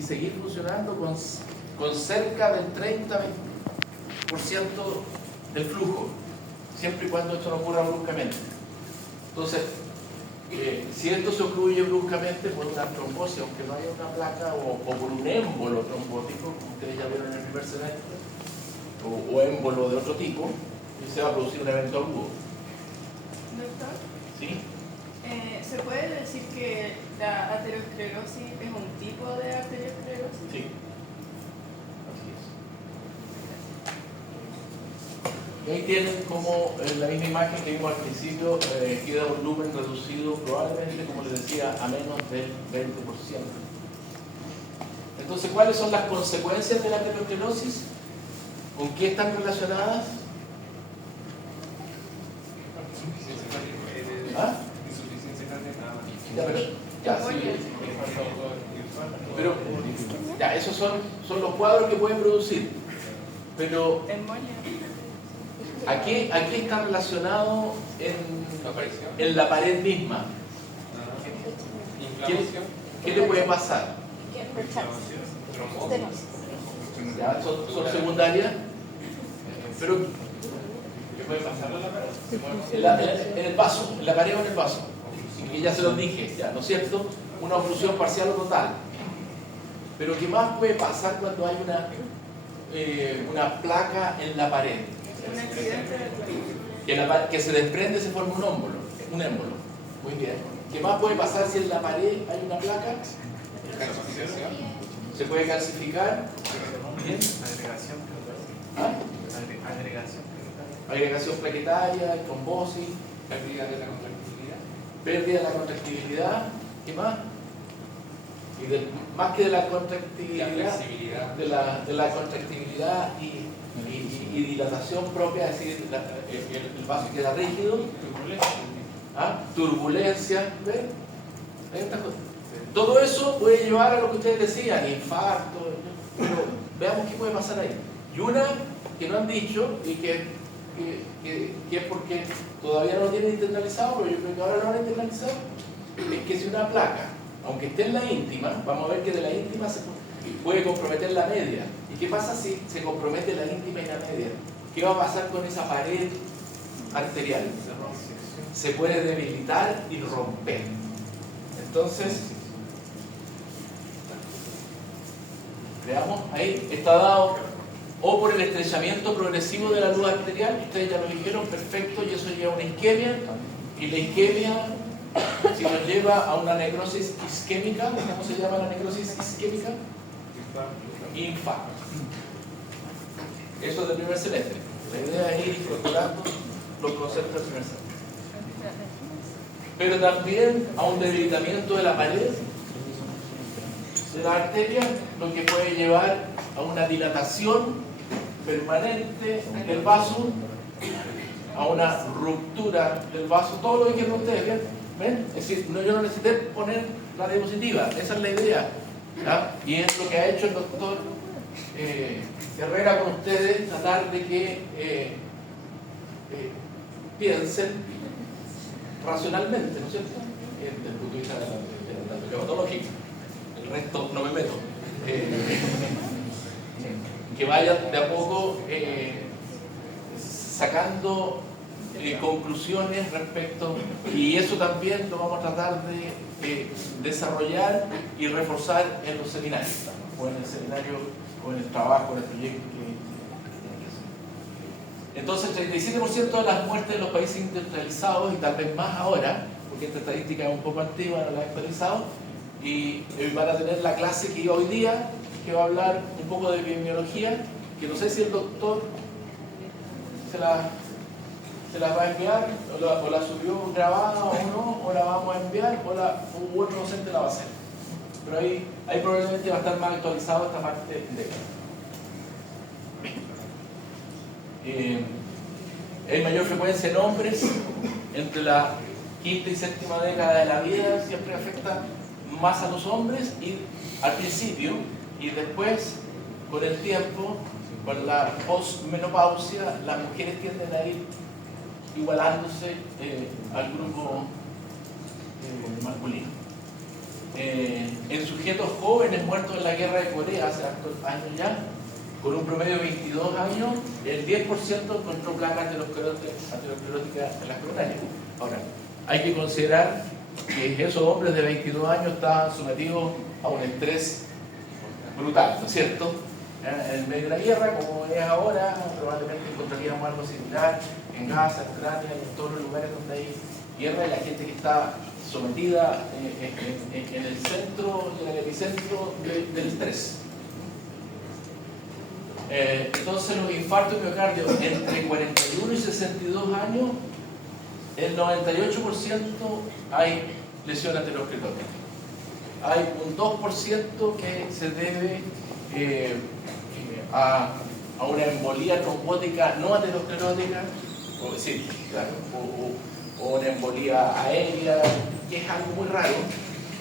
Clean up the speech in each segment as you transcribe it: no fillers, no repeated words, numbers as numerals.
y seguir funcionando con cerca del 30% del flujo, siempre y cuando esto no ocurra bruscamente. Entonces, si esto se ocluye bruscamente por una trombosis, aunque no haya una placa, o por un émbolo trombótico, como ustedes ya vieron en el primer semestre, o émbolo de otro tipo, se va a producir un evento agudo. Doctor, ¿Sí? ¿se puede decir que la aterosclerosis es un tipo de arteriosclerosis? Sí. Así es. Y ahí tienen como en la misma imagen que vimos al principio, queda volumen reducido probablemente, como les decía, a menos del 20%. Entonces, ¿cuáles son las consecuencias de la aterosclerosis? ¿Con qué están relacionadas? ¿Ah? Insuficiencia cardíaca. Pero ya, esos son los cuadros que pueden producir. Pero aquí está relacionado en la pared misma. ¿Qué le puede pasar? Ya, son secundarias. Pero ¿Qué puede pasar en la pared? en el vaso, en la pared o en el vaso. Y ya se los dije, ya, ¿no es cierto? Una oclusión parcial o total. Pero ¿qué más puede pasar cuando hay una placa en la pared? Un accidente de Que se desprende, se forma un émbolo. Muy bien. ¿Qué más puede pasar si en la pared hay una placa? Se puede calcificar. Bien. ¿Ah? Agregación plaquetaria, trombosis, Pérdida de la contractilidad. pérdida de la contractibilidad. ¿Qué más? Más que de la contractibilidad, La flexibilidad. de la contractibilidad y dilatación propia, es decir, el vaso queda rígido. Turbulencia, ¿ven? Hay estas cosas. Todo eso puede llevar a lo que ustedes decían, infarto, pero veamos qué puede pasar ahí. Y una que no han dicho y que es porque todavía no lo tienen internalizado, pero yo creo que ahora lo van a internalizar, es que si una placa, aunque esté en la íntima, vamos a ver que de la íntima se puede comprometer la media. ¿Y qué pasa si se compromete la íntima y la media? ¿Qué va a pasar con esa pared arterial? Se puede debilitar y romper. Entonces, veamos, ahí está dado o por el estrechamiento progresivo de la luz arterial, ustedes ya lo dijeron, perfecto, y eso lleva a una isquemia, y la isquemia, si nos lleva a una necrosis isquémica, ¿cómo se llama la necrosis isquémica? Infarto. Eso es del primer semestre. La idea es ir incorporando los conceptos del primer semestre. Pero también a un debilitamiento de la pared de la arteria, lo que puede llevar a una dilatación permanente del vaso, a una ruptura del vaso, todo lo que quieren ustedes, ¿ven? Es decir, yo no necesité poner la diapositiva, esa es la idea, ¿ya? Y es lo que ha hecho el doctor Herrera con ustedes, tratar de que piensen racionalmente, ¿no es cierto? Desde el punto de vista de la teoría, el resto no me meto. Que vayan de a poco sacando conclusiones respecto, y eso también lo vamos a tratar de desarrollar y reforzar en los seminarios, o en el seminario, o en el trabajo, en el proyecto que entonces el 37% de las muertes en los países industrializados, y tal vez más ahora, porque esta estadística es un poco antigua, no la he actualizado, y van a tener la clase que iba hoy día, que va a hablar un poco de epidemiología, que no sé si el doctor se la va a enviar, o la subió grabada o no, o la vamos a enviar, o otro docente la va a hacer. Pero ahí probablemente va a estar más actualizado esta parte de hay mayor frecuencia en hombres entre la quinta y séptima década de la vida, siempre afecta más a los hombres y al principio, y después con el tiempo, con la posmenopausia, las mujeres tienden a ir igualándose al grupo masculino. en sujetos jóvenes muertos en la guerra de Corea hace hartos años ya, con un promedio de 22 años, el 10% encontró placa aterosclerótica en las coronarias. Ahora, hay que considerar que esos hombres de 22 años estaban sometidos a un estrés brutal, ¿no es cierto? En medio de la guerra, como es ahora, probablemente encontraríamos algo similar en Gaza, en Ucrania y en todos los lugares donde hay guerra, y la gente que está sometida en el centro, en el epicentro del estrés. Entonces los infartos miocardios entre 41 y 62 años, el 98% hay lesión aterosclerótica. Hay un 2% que se debe a una embolía trombótica no aterosclerótica, o, sí, claro, o una embolía aérea, que es algo muy raro,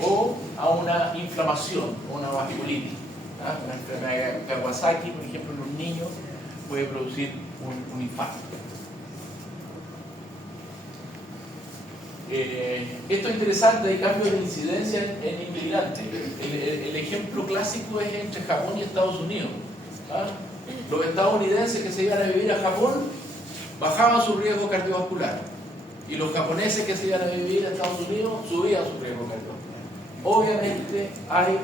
o a una inflamación, o una vasculitis. Una enfermedad de Kawasaki, por ejemplo, en los niños puede producir un infarto. Esto es interesante, hay cambios de incidencia en inmigrantes. El ejemplo clásico es entre Japón y Estados Unidos. Los estadounidenses que se iban a vivir a Japón bajaban su riesgo cardiovascular, y los japoneses que se iban a vivir a Estados Unidos subían su riesgo cardiovascular. Obviamente hay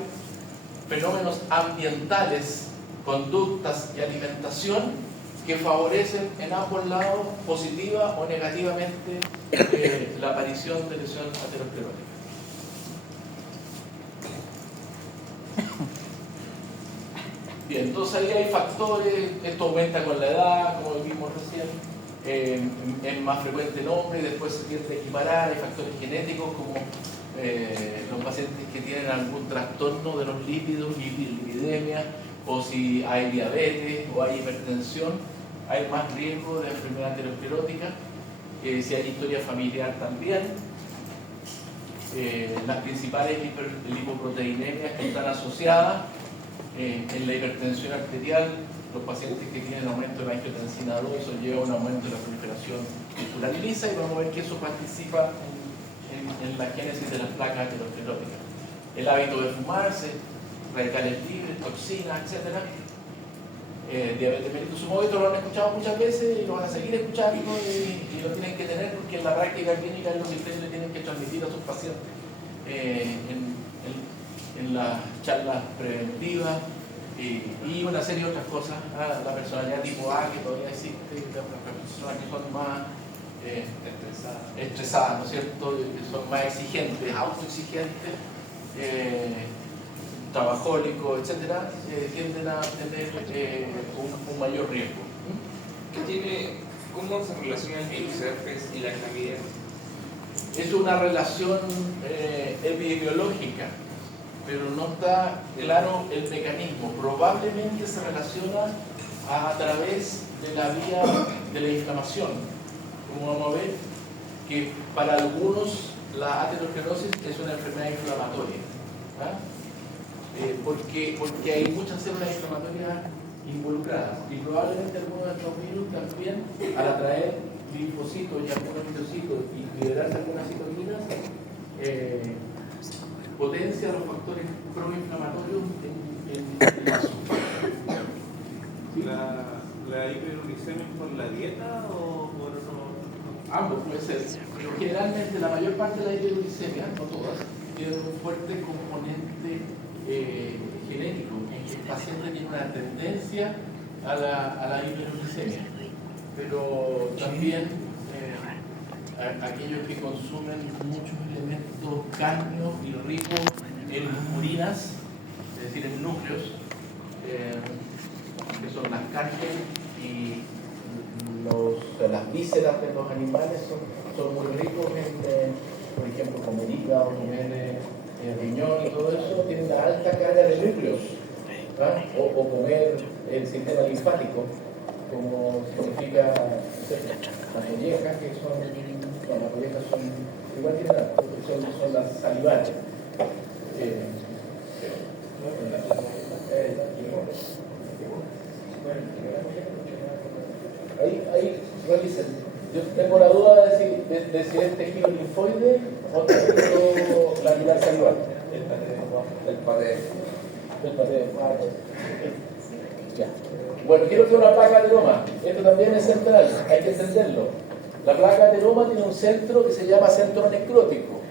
fenómenos ambientales, conductas y alimentación que favorecen en ambos lados positiva o negativamente la aparición de lesión aterosclerótica. Bien, entonces ahí hay factores, esto aumenta con la edad, como vimos recién, es más frecuente en hombres, después se tiende a equiparar, hay factores genéticos como los pacientes que tienen algún trastorno de los lípidos, lipidemia, o si hay diabetes o hay hipertensión, hay más riesgo de enfermedad aterosclerótica. Si hay historia familiar también. Las principales lipoproteinemias que están asociadas en la hipertensión arterial, los pacientes que tienen aumento de la angiotensina 2, eso lleva a un aumento de la proliferación muscular lisa, y vamos a ver que eso participa en la génesis de las placas ateroscleróticas. El hábito de fumarse, radicales libres, toxinas, etc. Diabetes mellitus sumoso, esto lo han escuchado muchas veces y lo van a seguir escuchando, y lo tienen que tener porque en la práctica clínica es lo que ustedes le tienen que transmitir a sus pacientes en las charlas preventivas, y una serie de otras cosas. La personalidad tipo A, que todavía existe, las personas que son más estresadas, ¿no es cierto?, que son más exigentes, autoexigentes, trabajólicos, etcétera, tienden a tener un mayor riesgo. ¿Cómo se relaciona el virus herpes y la clamidia? Es una relación epidemiológica, pero no está claro el mecanismo. Probablemente se relaciona a través de la vía de la inflamación, como vamos a ver, que para algunos la aterosclerosis es una enfermedad inflamatoria, porque hay muchas células inflamatorias involucradas, y probablemente algunos de estos virus también, al atraer linfocitos y algunos linfocitos y liberarse algunas citoquinas, potencia los factores proinflamatorios en la superficie. ¿La hiperuricemia es por la dieta o por otro? Ambos puede ser, pero generalmente la mayor parte de la hiperuricemia, no todas, tiene un fuerte componente genético, en que el paciente tiene una tendencia a la hiperuricemia, pero también aquellos que consumen muchos elementos cáneos y ricos en urinas, es decir, en núcleos, que son las carnes y las vísceras de los animales, son muy ricos en, por ejemplo, comer hígado, comer riñón y todo eso, tiene una alta carga de núcleos, o comer el sistema linfático, como significa las mollejas, que son, no, las mollejas son igual que son las salivarias. Ahí revisen. Yo tengo la duda de si es tejido linfoide o tejido glandular salivar. El paté. Ya. Bueno, quiero que una placa atenoma. Esto también es central, hay que entenderlo. La placa atenoma tiene un centro que se llama centro necrótico,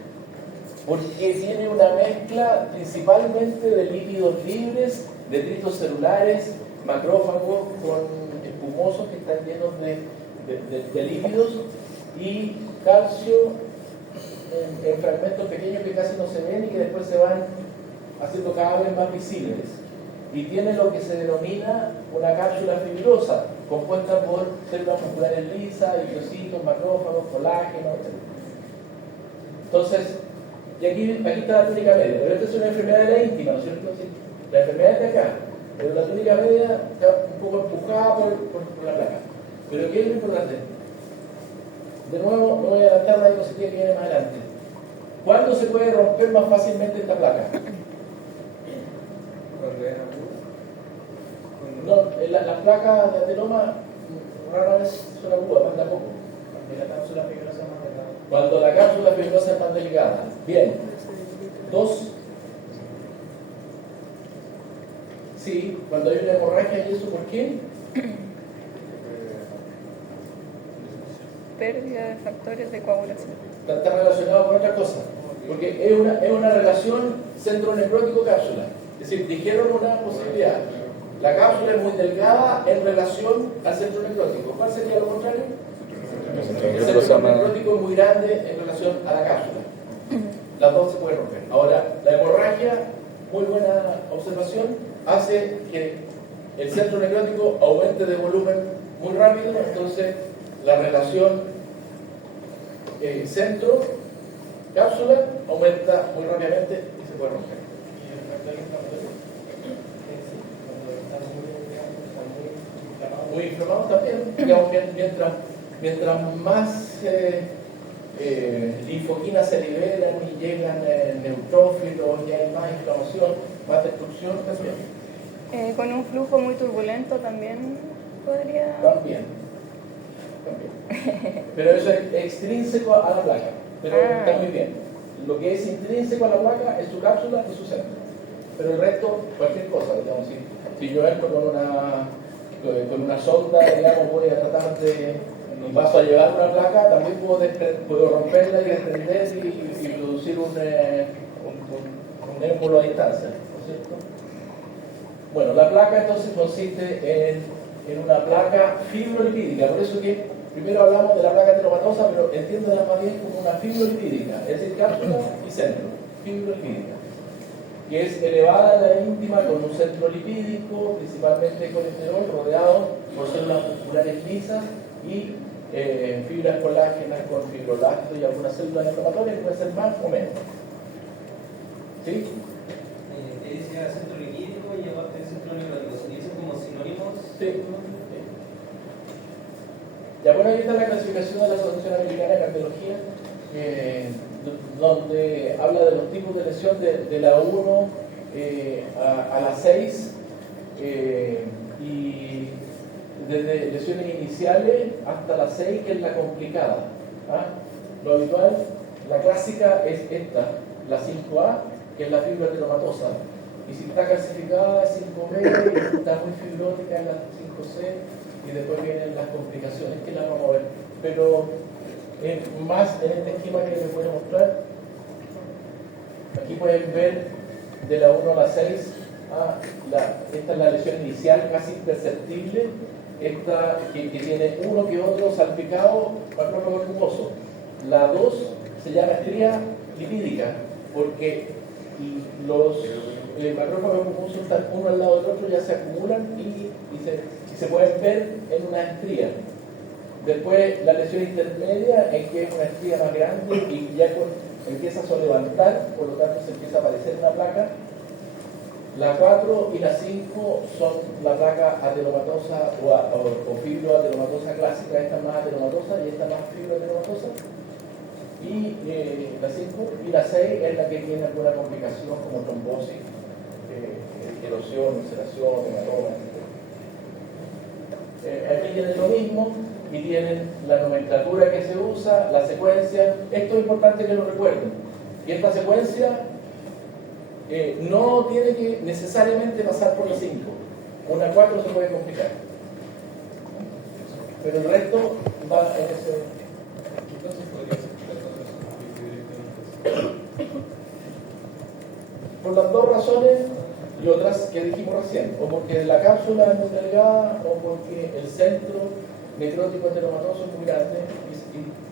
porque tiene una mezcla principalmente de lípidos libres, detritos celulares, macrófagos con espumosos que están llenos de lípidos y calcio en fragmentos pequeños que casi no se ven y que después se van haciendo cada vez más visibles. Y tiene lo que se denomina una cápsula fibrosa, compuesta por células musculares lisas, eritrocitos, macrófagos, colágeno, etc. Entonces, y aquí está la túnica media, pero esta es una enfermedad de la íntima, ¿no es cierto? Sí, la enfermedad está acá, pero la túnica media está un poco empujada por la placa. Pero ¿qué es lo importante? De nuevo, me voy a adelantar la diapositiva que viene más adelante. ¿Cuándo se puede romper más fácilmente esta placa? No, las placas de atenoma rara vez son agudas, más tampoco. Cuando la cápsula fibrosa es más delicada. Bien. 2. Sí, cuando hay una hemorragia, ¿y eso por qué? Pérdida de factores de coagulación. Está relacionado con otra cosa. Porque es una relación centro-necrótico-cápsula. Es decir, dijeron una posibilidad. La cápsula es muy delgada en relación al centro necrótico. ¿Cuál sería lo contrario? El centro necrótico es muy grande en relación a la cápsula. Las dos se pueden romper. Ahora, la hemorragia, muy buena observación, hace que el centro necrótico aumente de volumen muy rápido, entonces la relación centro-cápsula aumenta muy rápidamente y se puede romper. Muy inflamados también, digamos, mientras más linfoquinas se liberan y llegan neutrófilos y hay más inflamación, más destrucción también. Con un flujo muy turbulento también podría... También. Pero eso es extrínseco a la placa, pero está muy bien. Lo que es intrínseco a la placa es su cápsula y su centro. Pero el resto, cualquier cosa, digamos, si yo entro con una sonda, digamos, voy a tratar de, paso a llevar una placa, también puedo romperla y desprender y producir un émbolo a distancia, ¿no es cierto? Bueno, la placa entonces consiste en una placa fibrolipídica, por eso que primero hablamos de la placa ateromatosa, pero entiéndela más bien como una fibrolipídica, es decir, cápsula y centro, fibrolipídica, que es elevada en la íntima con un centro lipídico, principalmente colesterol, rodeado por células musculares lisas y fibras colágenas con fibroblastos y algunas células inflamatorias que pueden ser más o menos. ¿Sí? Te decía centro lipídico y aparte del centro necrótico, ¿se dicen como sinónimos? Sí. Ya bueno, ahí está la clasificación de la Asociación Americana de Cardiología, donde habla de los tipos de lesión de la 1 a la 6 y desde lesiones iniciales hasta la 6, que es la complicada. Lo habitual, la clásica es esta, la 5A, que es la fibra ateromatosa, y si está calcificada es 5B, y si está muy fibrótica es la 5C, y después vienen las complicaciones que las vamos a ver. Pero más en este esquema que les voy a mostrar, aquí pueden ver de la 1 a la 6, esta es la lesión inicial casi imperceptible, esta que tiene uno que otro salpicado macrófago espumoso. La 2 se llama estría lipídica porque los macrófagos espumosos están uno al lado del otro, ya se acumulan y se pueden ver en una estría. Después la lesión intermedia, en que es una estría más grande y ya empieza a levantar, por lo tanto se empieza a aparecer una placa. La 4 y la 5 son la placa ateromatosa o fibroateromatosa clásica, esta más ateromatosa y esta más fibroateromatosa. Y la 5 y la 6 es la que tiene alguna complicación como trombosis, erosión, ulceración, hematoma, etc. Aquí tienen lo mismo y tienen la nomenclatura que se usa, la secuencia. Esto es importante que lo recuerden. Y esta secuencia no tiene que necesariamente pasar por la 5. Una 4 se puede complicar. Pero el resto va en ese. Entonces podría ser directamente. Por las dos razones y otras que dijimos recién, o porque la cápsula es muy delgada, o porque el centro necrótico heteromatoso es muy grande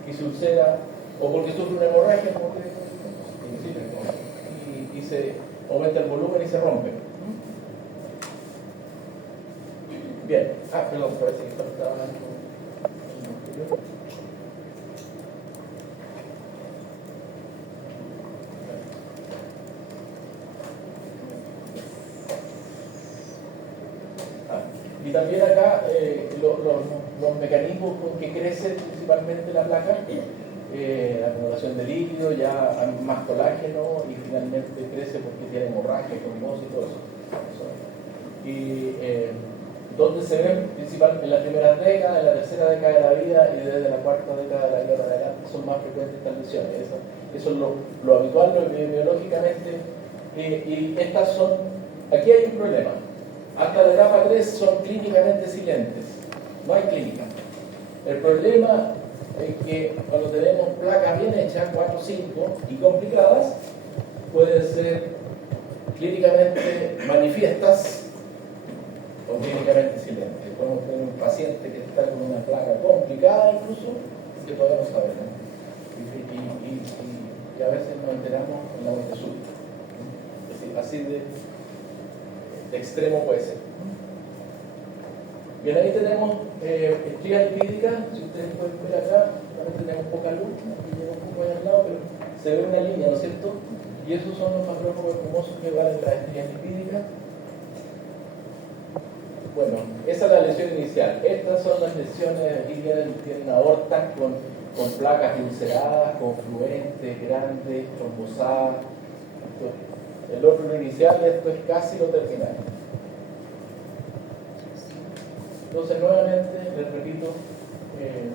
y se ulcera, o porque sufre una hemorragia y se aumenta el volumen y se rompe. Bien, perdón, parece que estaba hablando. Y también acá los mecanismos con que crece principalmente la placa, la acumulación de líquido, ya hay más colágeno y finalmente crece porque tiene hemorragia, trombosis y todo eso. Y donde se ven principalmente en las primeras décadas, en la tercera década de la vida y desde la cuarta década de la vida para adelante son más frecuentes estas lesiones. Eso es lo habitual, lo epidemiológicamente. Y estas son, aquí hay un problema. Hasta la etapa 3 son clínicamente silentes, no hay clínica. El problema es que cuando tenemos placas bien hechas, 4 o 5 y complicadas, pueden ser clínicamente manifiestas o clínicamente silentes. Podemos tener un paciente que está con una placa complicada incluso, que podemos saber, ¿no? Y a veces nos enteramos en la muerte súbita. Así de extremo puede ser. Bien, ahí tenemos estrías lipídicas. Si ustedes pueden ver acá, también tenemos poca luz, aquí llega un poco ahí al lado, pero se ve una línea, ¿no es cierto? Y esos son los macrófagos espumosos que van en las estrías lipídicas. Bueno, esa es la lesión inicial. Estas son las lesiones, aquí tienen aortas con placas ulceradas, con fluentes grandes, trombosadas. El otro inicial, esto es casi lo terminal. Entonces, nuevamente, les repito,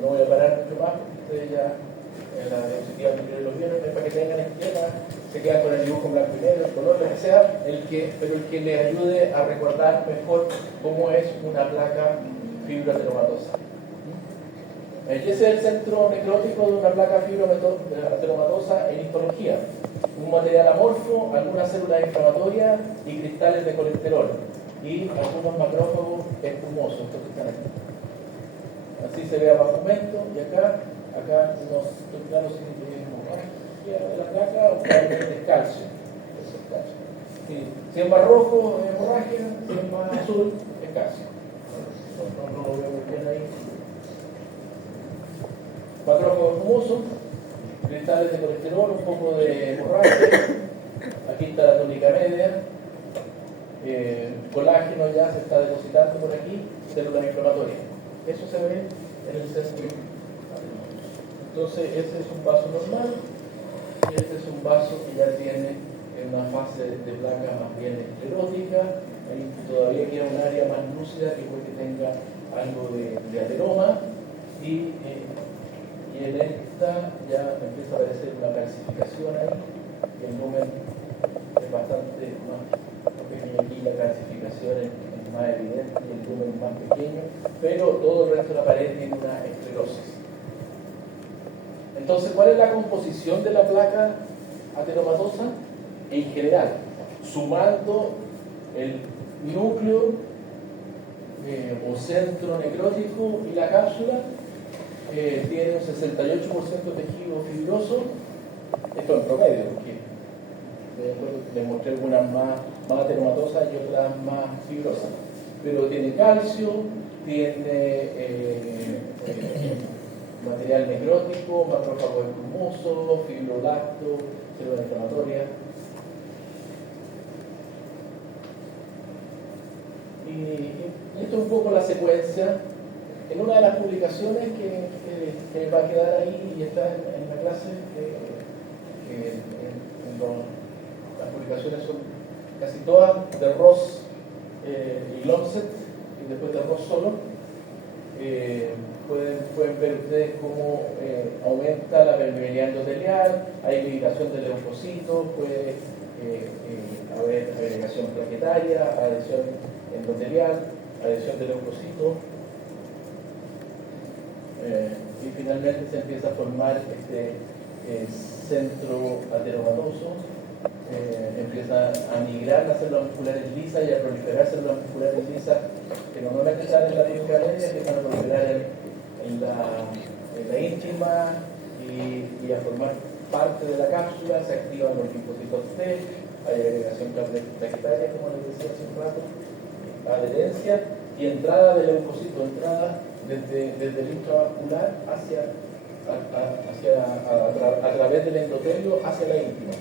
no voy a parar mucho más, porque ustedes ya en la diapositiva anterior los vieron, es para que tengan esquema, se quedan con el dibujo en blanco y negro, el color, lo que sea, pero el que les ayude a recordar mejor cómo es una placa fibroateromatosa. Ese es el centro necrótico de una placa fibroateromatosa en histología. Un material amorfo, algunas células inflamatorias y cristales de colesterol. Y algunos macrófagos espumosos, estos que están aquí. Así se ve a bajo aumento, y acá unos claros significan hemorragia de la placa o probablemente calcio. Eso es calcio. Si es más rojo, es hemorragia, si es más azul, es calcio. No lo veo muy bien ahí. Macrófagos espumosos, cristales de colesterol, un poco de hemorragia. Aquí está la túnica media. Colágeno ya se está depositando por aquí, células inflamatorias. Eso se ve en el centro. Entonces, este es un vaso normal y este es un vaso que ya tiene una fase de placa más bien esclerótica. Ahí todavía queda un área más lúcida que puede que tenga algo de ateroma y en esta ya empieza a aparecer una calcificación ahí y el lumen es bastante más pequeño. Aquí la calcificación es más evidente y el lumen es más pequeño, pero todo el resto de la pared tiene una esclerosis. Entonces, ¿cuál es la composición de la placa ateromatosa? En general, sumando el núcleo o centro necrótico y la cápsula, tiene un 68% tejido fibroso. Esto en promedio, porque demostré algunas más ateromatosas y otras más fibrosas. Pero tiene calcio, tiene material necrótico, macrófago espumoso, fibroblasto, célula inflamatoria. Y esto es un poco la secuencia. En una de las publicaciones que va a quedar ahí y está en la clase, las publicaciones son casi todas de Ross y Lomset, y después de Ross solo. Pueden ver ustedes cómo aumenta la permeabilidad endotelial, hay liberación de leucocitos, puede agregación plaquetaria, adhesión endotelial, adhesión de leucocitos, y finalmente se empieza a formar este centro ateromatoso, empieza a migrar las células musculares lisas y a proliferar células musculares lisas que normalmente están en la túnica media, que van a proliferar en la íntima y a formar parte de la cápsula. Se activan los linfocitos T, hay agregación plaquetaria, como les decía hace un rato, adherencia y entrada de leucocito, entrada desde el intravascular a través del endotelio hacia la íntima.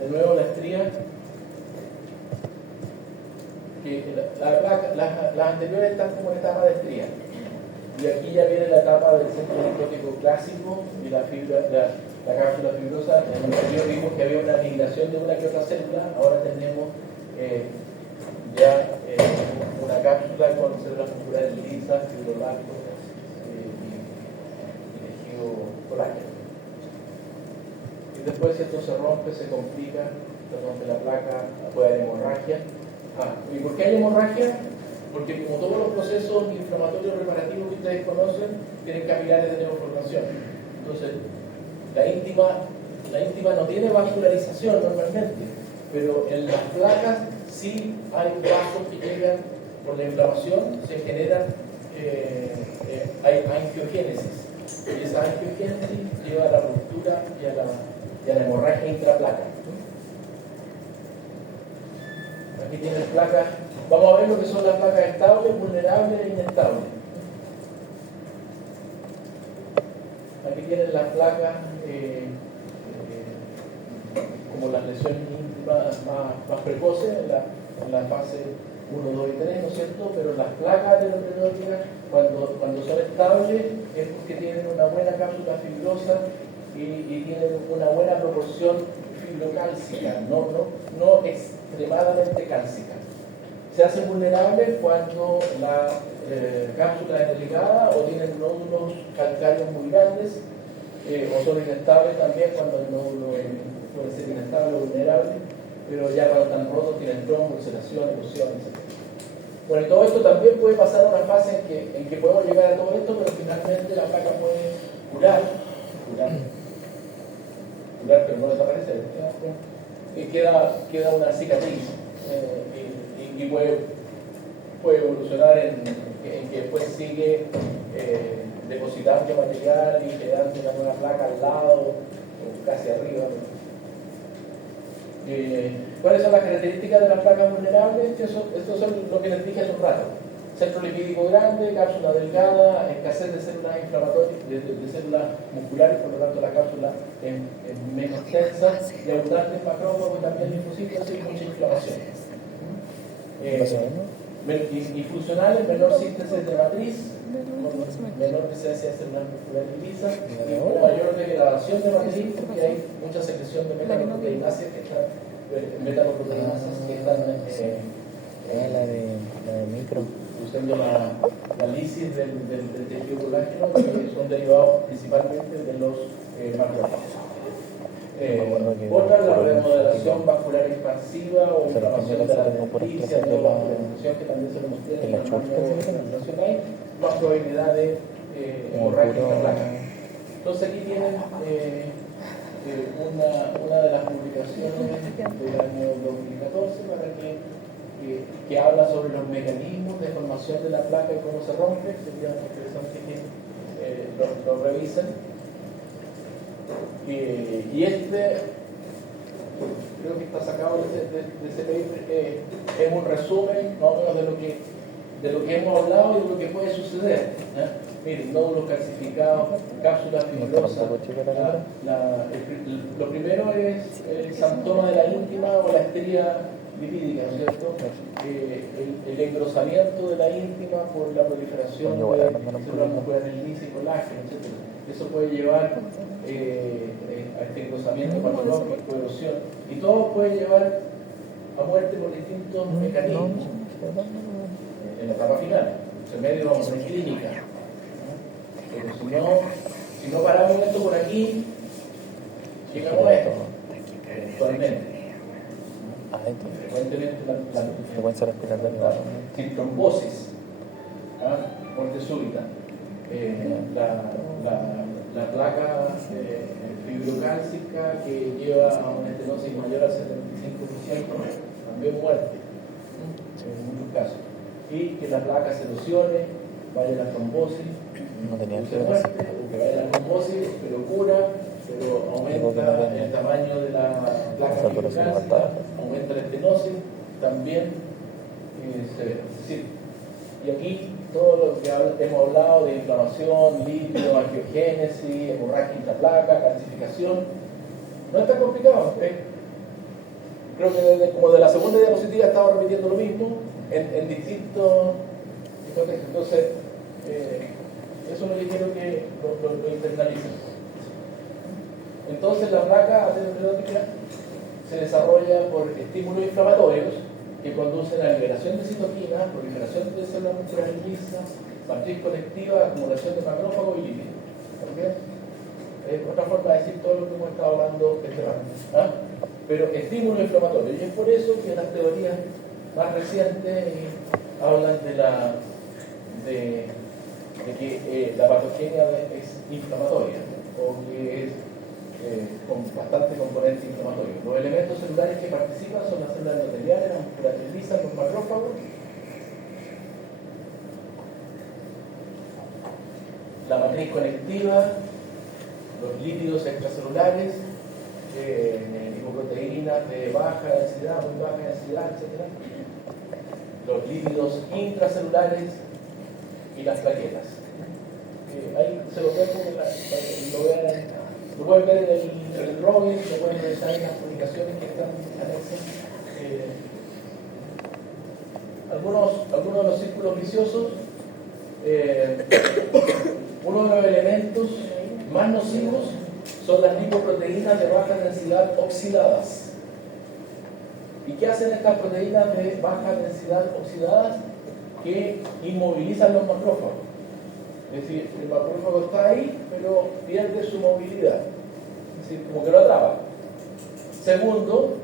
De nuevo la estría, que las anteriores están como en etapa de estría, y aquí ya viene la etapa del centro necrótico clásico y la cápsula fibrosa. En el anterior vimos que había una migración de una que otra célula, ahora tenemos una cápsula con células musculares lisas, fibroblastos y tejido colágeno. Y después esto se rompe, se complica, se rompe la placa, puede haber hemorragia. ¿Y por qué hay hemorragia? Porque como todos los procesos inflamatorios reparativos que ustedes conocen, tienen capilares de neoformación. Entonces, la íntima no tiene vascularización normalmente, pero en las placas sí hay vasos que llegan por la inflamación, se generan, hay angiogénesis. Y esa angiogénesis lleva a la ruptura y a la hemorragia intraplaca. Aquí tienen placas. Vamos a ver lo que son las placas estables, vulnerables e inestables. Aquí tienen las placas como las lesiones íntimas más precoces en la fase 1, 2 y 3, ¿no es cierto? Pero las placas ateroscleróticas, cuando son estables, es porque tienen una buena cápsula fibrosa y tienen una buena proporción fibrocálcica, no extremadamente cálcica. Se hacen vulnerables cuando la cápsula es delicada o tienen nódulos calcáreos muy grandes, o son inestables también cuando el nódulo puede ser inestable o vulnerable, pero ya cuando están rotos tienen trombos, ulceración, erosión, etc. Bueno, y todo esto también puede pasar a una fase en que podemos llegar a todo esto, pero finalmente la placa puede curar, pero no desaparecer. Y queda una cicatriz. Y puede evolucionar en que después sigue depositando material y generando una nueva placa al lado o casi arriba. ¿Cuáles son las características de las placas vulnerables? Esto son lo que les dije hace un rato. Centro lipídico grande, cápsula delgada, escasez de células inflamatorias, de células musculares, por lo tanto la cápsula es menos tensa, y abundantes macrófagos y también linfocitos y mucha inflamación. Y funcionales, menor síntesis de matriz, menor presencia de células musculares lisas y con mayor degradación de matriz, porque hay mucha secreción de metaloproteinasas que están la de micro. usando la lisis del tejido colágeno, que son derivados principalmente de los macrófagos. Otra, la remodelación vascular expansiva o inflamación de la adventicia, de la vascularización, que también se lo mostré en la presentación ahí, más probabilidad de hemorragia intraplaca. Entonces aquí tienen una de las publicaciones del año 2014 para que habla sobre los mecanismos de formación de la placa y cómo se rompe. Sería interesante que lo revisen. Y creo que está sacado de ese paper, es un resumen más o menos de lo que hemos hablado y de lo que puede suceder. Miren, nódulos calcificados, cápsulas fibrosas. Lo primero es el exantoma de la íntima o la estría lipídica, ¿no es cierto? El engrosamiento de la íntima por la proliferación de células musculares lisas y colágeno, etc. Eso puede llevar a este engrosamiento patológico, erosión, y todo puede llevar a muerte por distintos mecanismos en la etapa final. En medio vamos a clínica. Pero si no paramos esto por aquí, llegamos a esto. Actualmente, Adentro. frecuentemente la Frecuencia respiratoria. sin trombosis, muerte súbita, la placa fibrocálcica que lleva a una estenosis mayor al 75%, también muerte, en muchos casos, y que la placa se erosione, vaya a la trombosis, No tenía produce muerte, o que vaya a la trombosis, pero cura, pero aumenta el tamaño de la placa fibrocálcica, aumenta la estenosis, también se ve. Es decir, y aquí todo lo que hemos hablado de inflamación, líquido, angiogénesis, hemorragia intraplaca, calcificación, no es tan complicado. Creo que como de la segunda diapositiva estaba repitiendo lo mismo en distintos contextos. Entonces, eso es lo que quiero que lo internalicen. Entonces, la placa aterosclerótica se desarrolla por estímulos inflamatorios que conducen a liberación de citoquinas, proliferación de células musculares lisas, matriz colectiva, acumulación de macrófagos y lípidos. ¿Okay? Es otra forma de decir todo lo que hemos estado hablando este rato. Pero estímulos inflamatorios. Y es por eso que las teorías más recientes hablan de que la patogenia es inflamatoria o que es con bastante componente inflamatorio. Los elementos celulares que participan son las células endoteliales, las musculares lisas, los macrófagos, la matriz conectiva, los lípidos extracelulares, lipoproteínas de baja densidad, muy baja densidad, etc. Los lípidos intracelulares y las plaquetas. Ahí se lo dejo para que lo vean. Lo pueden ver en el Robin, lo pueden revisar en las publicaciones que están anexas. Algunos de los círculos viciosos, uno de los elementos más nocivos son las lipoproteínas de baja densidad oxidadas. ¿Y qué hacen estas proteínas de baja densidad oxidadas? Que inmovilizan los macrófagos. Es decir, el macrófago está ahí, pero pierde su movilidad. Es decir, como que lo atrapa. Segundo,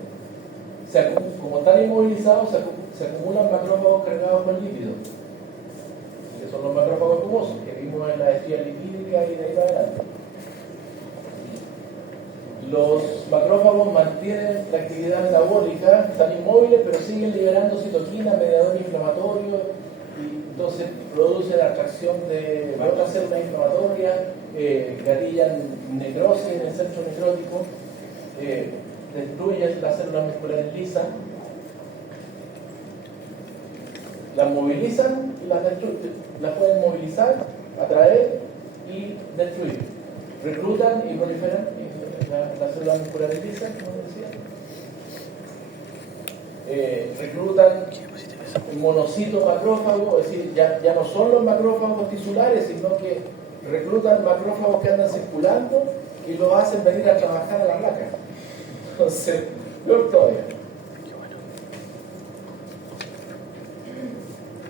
como están inmovilizados, se acumulan macrófagos cargados con lípidos, que son los macrófagos tumosos, que vimos en la estría lipídica y de ahí para adelante. Los macrófagos mantienen la actividad metabólica, están inmóviles, pero siguen liberando citoquinas, mediadores inflamatorios, y entonces producen la atracción de otras células inflamatorias, gatillan necrosis en el centro necrótico, destruyen las células musculares lisas, las movilizan y las destruyen, las pueden movilizar, atraer y destruir. Reclutan y proliferan las células musculares lisas, como decía. Reclutan monocitos macrófagos, es decir, ya no son los macrófagos tisulares, sino que reclutan macrófagos que andan circulando y los hacen venir a trabajar a la placa. Entonces, peor todavía.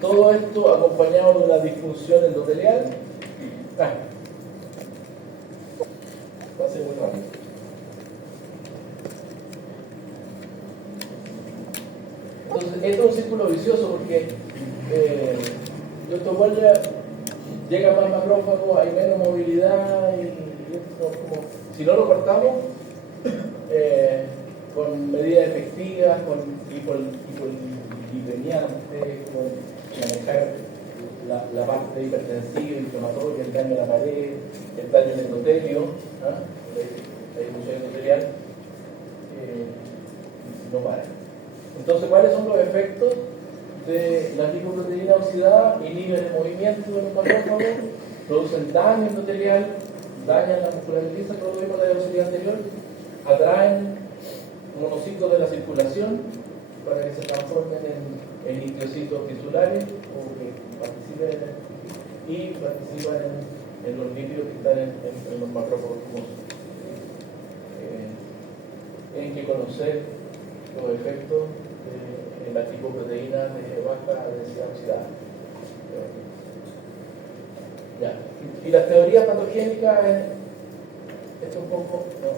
Todo esto acompañado de una disfunción endotelial. Va a ser muy rápido. Entonces, esto es un círculo vicioso porque esto vuelve, llega más macrófagos, hay menos movilidad y esto como, si no lo cortamos con medidas efectivas, con manejar la parte hipertensiva, inflamatoria, el daño a la pared, el daño al endotelio, la disfunción endotelial, no para. Entonces, ¿cuáles son los efectos de las lipoproteínas oxidadas? Inhiben el movimiento de los macrófagos, producen daño endotelial, dañan la musculares lisas, todo lo vimos en la diapositiva anterior, atraen monocitos de la circulación para que se transformen en nucleocitos tisulares o que participan en los lípidos que están en los macrófagos tumosos. Tienen que conocer los efectos de la lipoproteína de baja densidad oxidada. Ya. Y las teorías patogénicas, esto un poco, no.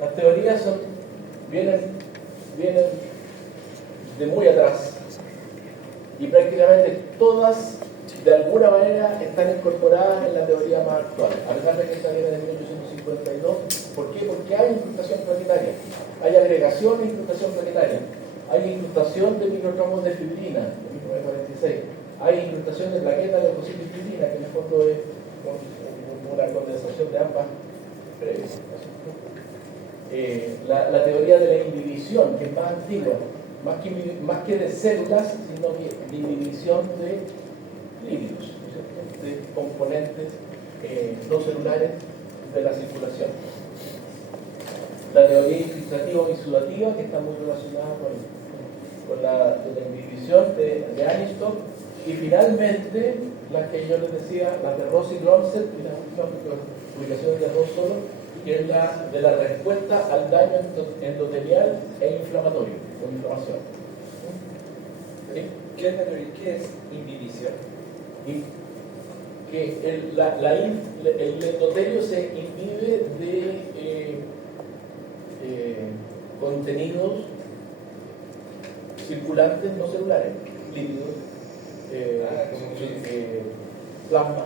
Las teorías vienen de muy atrás y prácticamente todas de alguna manera están incorporadas en la teoría más actual, a pesar de que esta viene de 1852. ¿Por qué? Porque hay incrustación plaquetaria, hay agregación de incrustación plaquetaria, hay incrustación de microtromos de fibrina de 1946, hay incrustación de plaquetas, leucocitos y fibrina, que en el fondo es una condensación de ambas previas. La teoría de la inhibición, que es más antigua, más que de células, sino que de inhibición de lípidos, ¿no? De componentes no celulares de la circulación. La teoría infiltrativa o exudativa, que está muy relacionada con la inhibición de Aniston, y finalmente las que yo les decía, las de Ross y Gromset, y las últimas publicaciones de Ross solo, que es la de la respuesta al daño endotelial e inflamatorio, o inflamación. ¿Sí? ¿Qué es inhibición? Y que el endotelio se inhibe de contenidos circulantes no celulares, lípidos, plasma,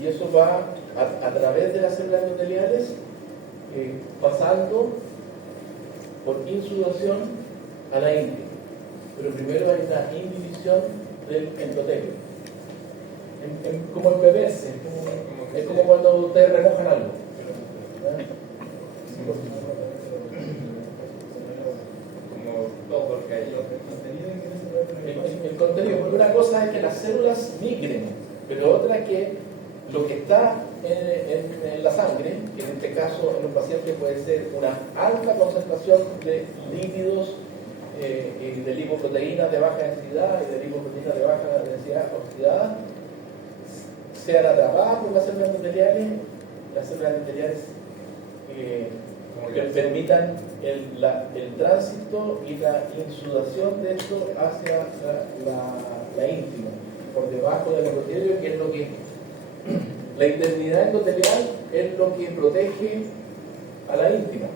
y eso va a través de las células endoteliales, pasando por insudación a la íntima. Pero primero hay una inhibición del endotelio. Como embeberse, es como cuando ustedes remojan algo. Como todo lo que hay. El contenido, porque una cosa es que las células migren, pero otra es que lo que está en la sangre, que en este caso en un paciente puede ser una alta concentración de lípidos y de lipoproteínas de baja densidad y de lipoproteínas de baja densidad oxidada, sean atrapadas por las células endoteliales que permitan el tránsito y la insudación de esto hacia la íntima, por debajo del endotelio, que es lo que la integridad endotelial es lo que protege a la íntima.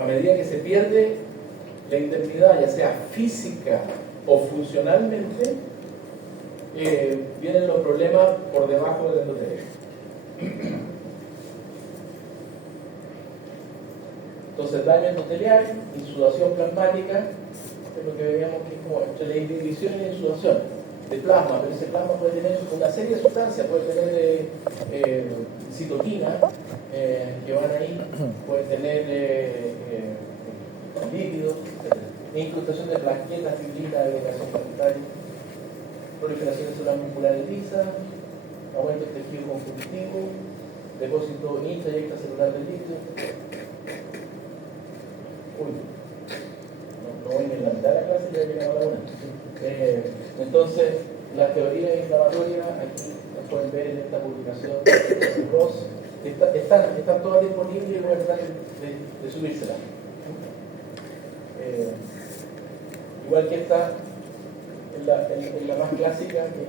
A medida que se pierde la integridad, ya sea física o funcionalmente, vienen los problemas por debajo del endotelio. Entonces, daño endotelial, insudación plasmática, es lo que veíamos que es como entre la inhibición y la insudación de plasma, pero ese plasma puede tener una serie de sustancias, puede tener citoquinas que van ahí, puede tener lípidos, incrustación de plaquetas, fibrina, agregación plaquetaria, proliferación de células musculares lisas, aumento del tejido conjuntivo, depósito intra y extracelular del líquido. No voy en la mitad de la clase, ya llegamos a la una. Entonces, la teoría inflamatoria, aquí la pueden ver en esta publicación de Ross, están todas disponibles y voy a tratar de subírselas. Igual que esta, en la más clásica, que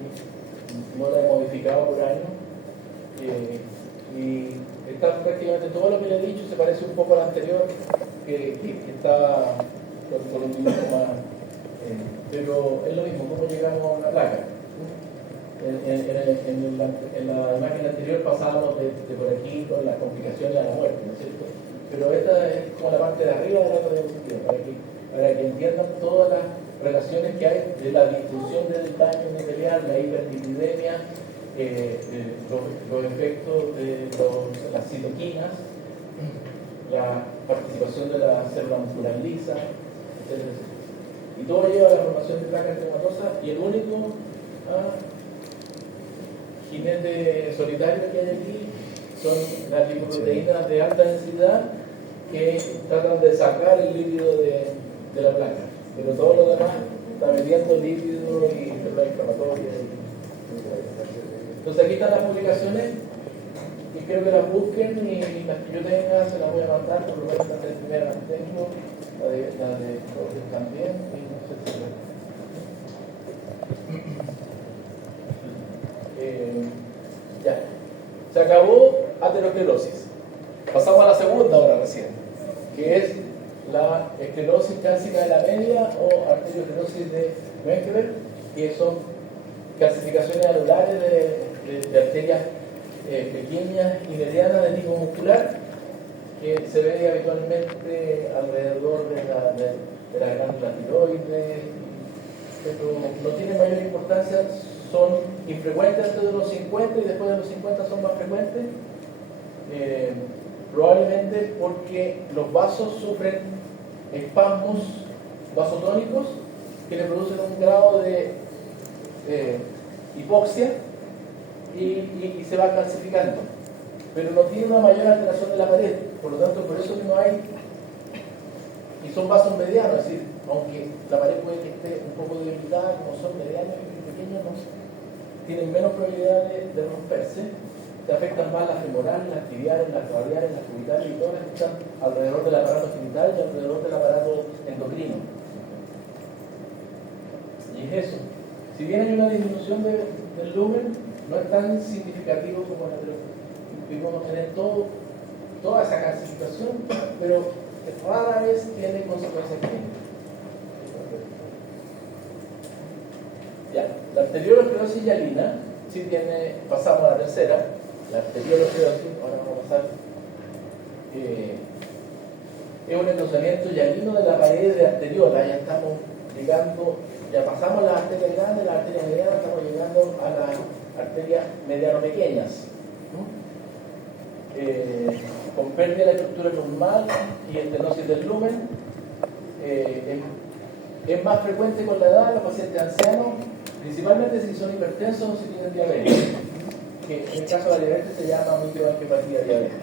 no la he modificado por años, y está prácticamente todo lo que le he dicho, se parece un poco a la anterior, que estaba con un dibujo más, pero es lo mismo, cómo llegamos a una placa. En la imagen anterior pasábamos de por aquí con las complicaciones a la muerte, ¿no es cierto? Pero esta es como la parte de arriba de la diapositiva, para que entiendan todas las relaciones que hay de la distribución del daño endotelial, la hiperlipidemia, los efectos de las citoquinas, la participación de la célula muscular lisa, etc. Y todo lleva a la formación de placas eritematosa, y el único jinete solitario que hay aquí son las lipoproteínas de alta densidad que tratan de sacar el líquido de la placa, pero todo lo demás está metiendo líquido y enfermedad inflamatoria. Entonces aquí están las publicaciones y quiero que las busquen, y las que yo tenga se las voy a mandar, por lo menos las de primera las tengo, la de Jorge también, y no sé si ya. Se acabó aterosclerosis. Pasamos a la segunda ahora recién, que es la esclerosis cálcica de la media o arteriosclerosis de Menkler, que son calcificaciones anulares de arterias pequeñas y medianas de tipo muscular, que se ve habitualmente alrededor de la glándula tiroides, pero no tienen mayor importancia, son infrecuentes antes de los 50 y después de los 50 son más frecuentes, probablemente porque los vasos sufren espasmos vasotónicos que le producen un grado de hipoxia y se va calcificando, pero no tiene una mayor alteración de la pared, por lo tanto por eso que no hay, y son vasos medianos, es decir, aunque la pared puede que esté un poco debilitada, como son medianos y pequeños, no, tienen menos probabilidad de romperse, se afectan más las femorales, las tibiales, las radiales, las cubitales y todas las que están alrededor del aparato genital y alrededor del aparato endocrino. Y es eso. Si bien hay una disminución del lumen, no es tan significativo como la de vamos a tener toda esa calcificación, pero rara vez tiene consecuencias clínicas. Ya, la arteriolosclerosis hialina, sí tiene, pasamos a la tercera, la arteriolosclerosis, ahora vamos a pasar, es un engrosamiento hialino de la pared de arteriola, ya estamos llegando, ya pasamos las arterias grandes, las arterias medianas, estamos llegando a las arterias mediano-pequeñas. Con pérdida de la estructura normal y estenosis del lumen, es más frecuente con la edad en los pacientes ancianos, principalmente si son hipertensos o si tienen diabetes, que en el caso de la diabetes se llama microangiopatía diabética.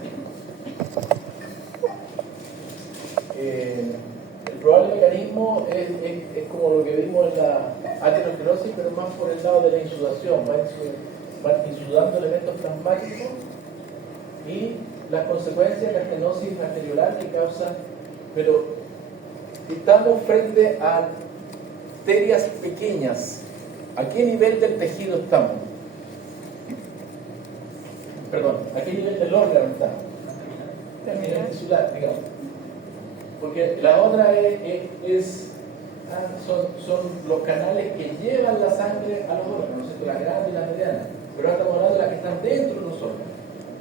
El probable mecanismo es como lo que vimos en la aterosclerosis, pero más por el lado de la insudación, van insudando elementos plasmáticos y las consecuencias de la estenosis arteriolar que causa, pero estamos frente a arterias pequeñas. ¿A qué nivel del tejido estamos? Perdón, ¿a qué nivel del órgano estamos? A nivel tisular, digamos. Porque la otra son los canales que llevan la sangre a los órganos, ¿no? La grande y la mediana. Pero ahora estamos hablando de las que están dentro de los órganos.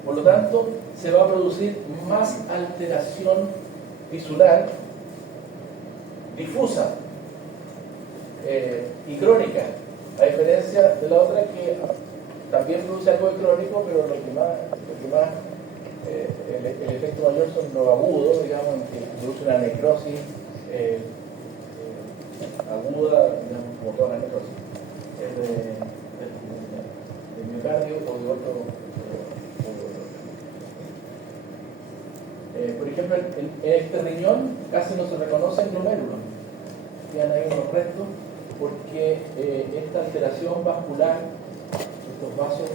Por lo tanto, se va a producir más alteración tisular difusa y crónica, a diferencia de la otra que también produce algo de crónico, pero lo que más el efecto mayor son los agudos, digamos, que produce una necrosis aguda, digamos, como toda la necrosis, de miocardio o de otro. Por ejemplo, en este riñón casi no se reconocen glomérulos, quedan ahí unos restos, porque esta alteración vascular, estos vasos,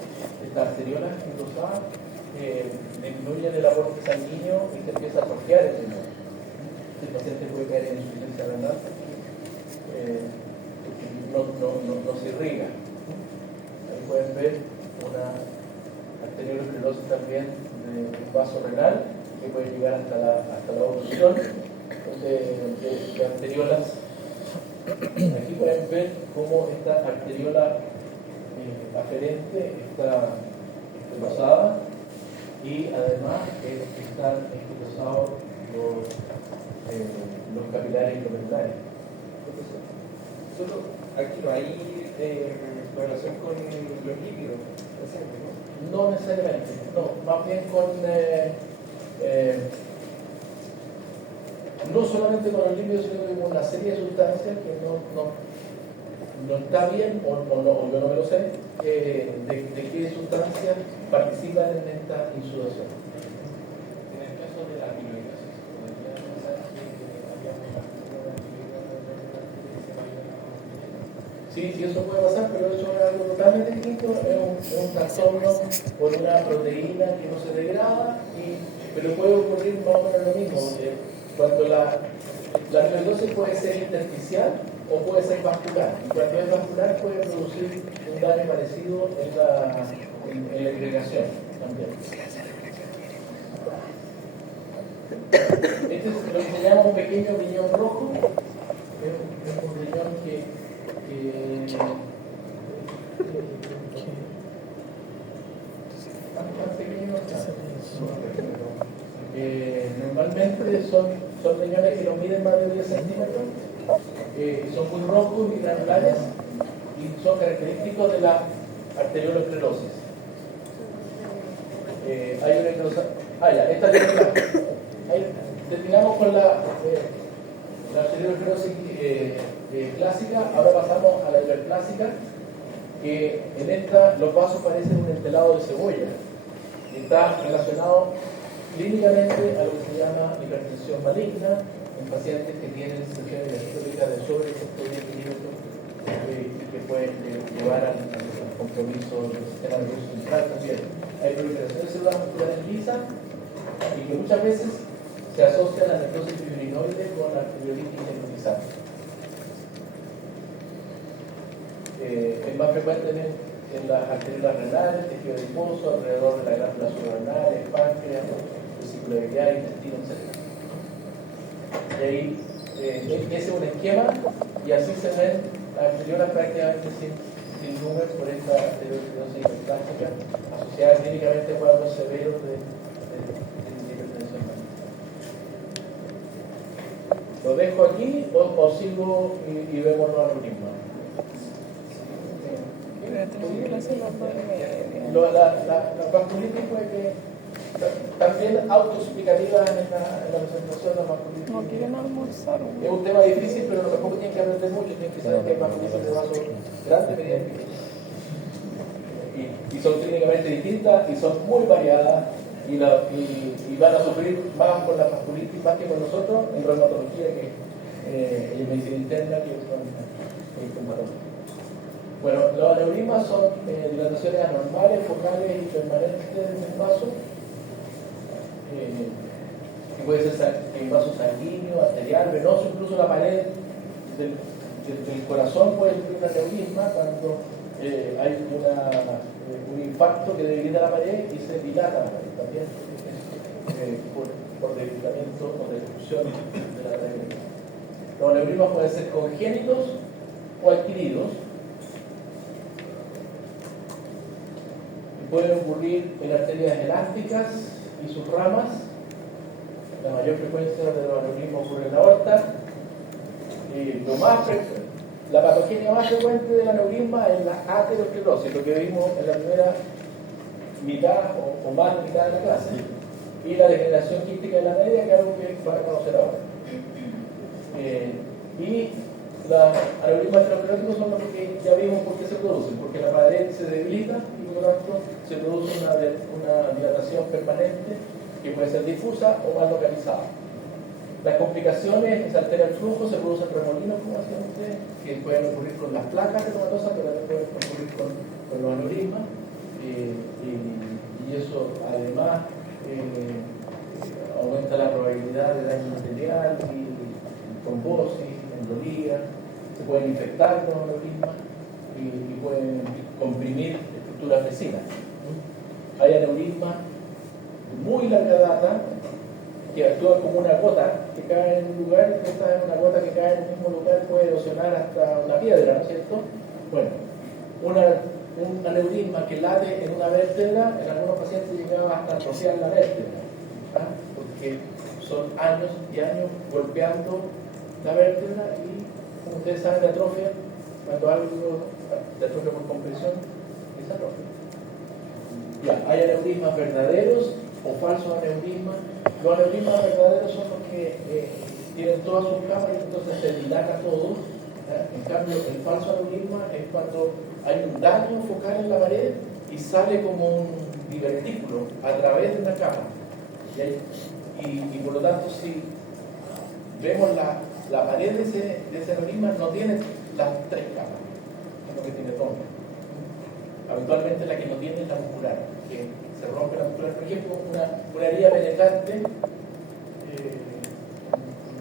estas arteriolas engrosadas, disminuyen el aporte sanguíneo y se empieza a atrofiar el riñón. El paciente puede caer en insuficiencia renal porque no se irriga. Ahí pueden ver una arteriolosclerosis también de un vaso renal que puede llegar hasta la obstrucción de arteriolas. Aquí pueden ver cómo esta arteriola aferente está rosada y además están rosados los capilares glomerulares. Solo aquí no hay relación con los lípidos, ¿no? No necesariamente, no, más bien con no solamente con los lípidos, sino con una serie de sustancias que no está bien, o yo no me lo sé, de qué sustancias participan en esta insudación. En el caso de la amiloidosis, ¿podría pensar que había una Sí, eso puede pasar, pero eso es algo totalmente distinto, es un trastorno por una proteína que no se degrada, pero puede ocurrir más o menos lo mismo. Cuando la amiloidosis puede ser intersticial o puede ser vascular, y cuando es vascular puede producir un daño parecido en la agregación también. Este es lo que se llama un pequeño riñón rojo. Es un riñón que ¿Tan pequeño? Normalmente son riñones que no miden más de 10 centímetros, son muy rojos y granulares y son característicos de la arteriolosclerosis. Hay una cosa. Ya, esta terminamos con la arteriolosclerosis clásica. Ahora pasamos a la hiperplásica, que en esta los vasos parecen un entelado de cebolla y está relacionado clínicamente a lo que se llama hipertensión maligna en pacientes que tienen situaciones históricas de sobre 110 milímetros que pueden llevar al compromiso del sistema nervioso central también. Hay proliferación de células musculares lisas y que muchas veces se asocia a la necrosis fibrinoide con la arteriolitis necrotizante. Es más frecuente en las arterias renales, tejido adiposo, alrededor de la glándula suprarrenal, el páncreas, vesícula biliar, intestino, etc. Y ahí, ese es un esquema, y así se ven las arteriolas prácticamente sin números por esta arteriosclerosis hiperplástica asociada clínicamente a cuadros severos de hipertensión. ¿Lo dejo aquí o sigo y vemos los algoritmos? La vasculitis puede que también autoexplicativa en la presentación de la vasculitis. No quieren almorzar. Es un tema difícil, pero tampoco tienen que aprender mucho, tienen que saber que hay vasculitis de vaso grande, mediano y son clínicamente distintas y son muy variadas y van a sufrir más con la vasculitis más que con nosotros en reumatología que en medicina interna que son reumatología. Bueno, los aneurismas son dilataciones anormales, focales y permanentes del vaso, que puede ser en vaso sanguíneo, arterial, venoso, incluso la pared del corazón puede sufrir un aneurisma cuando hay un impacto que debilita la pared y se dilata la pared también por debilitamiento o destrucción de la pared. Los aneurismas pueden ser congénitos o adquiridos. Pueden ocurrir en arterias elásticas y sus ramas. La mayor frecuencia de los aneurismas ocurre en la aorta. La patogenia más frecuente del aneurisma es la aterosclerosis, lo que vimos en la primera mitad o más de mitad de la clase. Y la degeneración quística de la media, que es algo que van a conocer ahora. Y los aneurismas ateroscleróticos son los que ya vimos por qué se producen, porque la pared se debilita y por lo tanto se produce una dilatación permanente que puede ser difusa o mal localizada. Las complicaciones que se altera el flujo, se producen remolinos, como hacían ustedes, que pueden ocurrir con las placas reumatoidosas, pero también pueden ocurrir con los aneurismas, y eso además aumenta la probabilidad de daño material y trombosis, embolía, se pueden infectar los aneurismas y pueden comprimir estructuras vecinas. Hay aneurismas de muy larga data que actúan como una gota que cae en un lugar, y esta es una gota que cae en el mismo lugar, puede erosionar hasta una piedra, ¿no es cierto? Bueno, un aneurisma que late en una vértebra, en algunos pacientes llegaba hasta atrofiar la vértebra, porque son años y años golpeando la vértebra y, como ustedes saben, de atrofia, cuando algo de atrofia por compresión, es atrofia. Ya, hay aneurismas verdaderos o falsos aneurismas. Los aneurismas verdaderos son los que tienen todas sus capas y entonces se dilata todo. En cambio, el falso aneurisma es cuando hay un daño focal en la pared y sale como un divertículo a través de una capa. Y por lo tanto, si vemos la pared de ese aneurisma, no tiene las tres capas, sino que tiene dos. Habitualmente la que no tiene es la muscular, que se rompe la muscular. Por ejemplo, una herida penetrante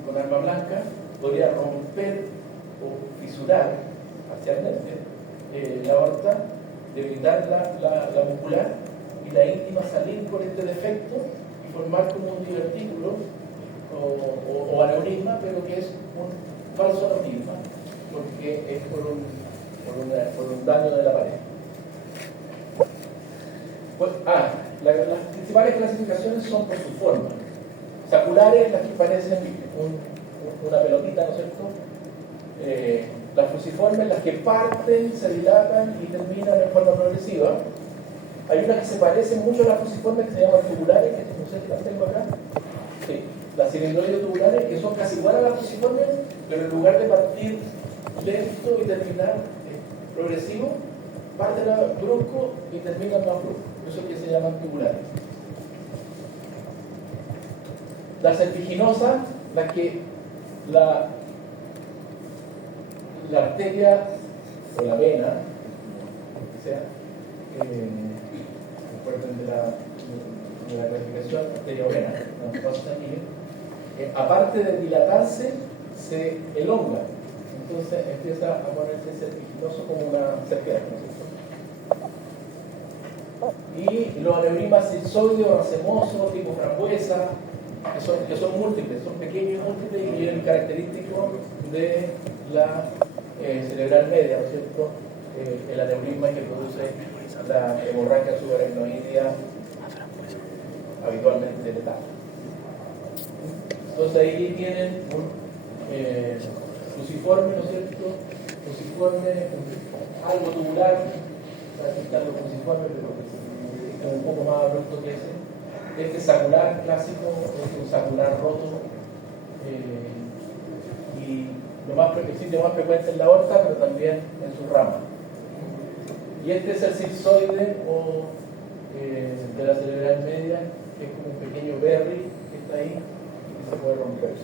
con arma blanca podría romper o fisurar parcialmente la aorta, debilitar la muscular y la íntima salir por este defecto y formar como un divertículo o aneurisma, pero que es un falso aneurisma, porque es por un daño de la pared. Pues, las principales clasificaciones son por su forma. Saculares, las que parecen una pelotita, ¿no es cierto? Las fusiformes, las que parten, se dilatan y terminan en forma progresiva. Hay unas que se parecen mucho a las fusiformes que se llaman tubulares, que no sé si las tengo acá. Sí, las cilindroides tubulares, que son casi iguales a las fusiformes, pero en lugar de partir lento y terminar progresivo, parten brusco y terminan más brusco. Eso es que se llaman tubulares. Las serpiginosas, las que la arteria o la vena, o sea, recuerden de la clasificación arteria o vena, aparte de dilatarse, se elonga. Entonces empieza a ponerse serpiginoso como una serpiente, ¿no es cierto? Y los aneurismas circoides o racemosos, tipo frambuesa, que son múltiples, son pequeños y múltiples y es característico de la cerebral media, ¿no es cierto? El aneurisma que produce la hemorragia subaracnoidea habitualmente letal. Entonces ahí tienen un fusiforme, ¿no es cierto? Fusiforme, algo tubular, para quitar lo fusiforme, pero es un poco más abrupto que ese. Este sacular clásico es un sacular roto y el sitio más frecuente en la aorta, pero también en su rama. Y este es el circoide o de la cerebral media, que es como un pequeño berry que está ahí y que se puede romper.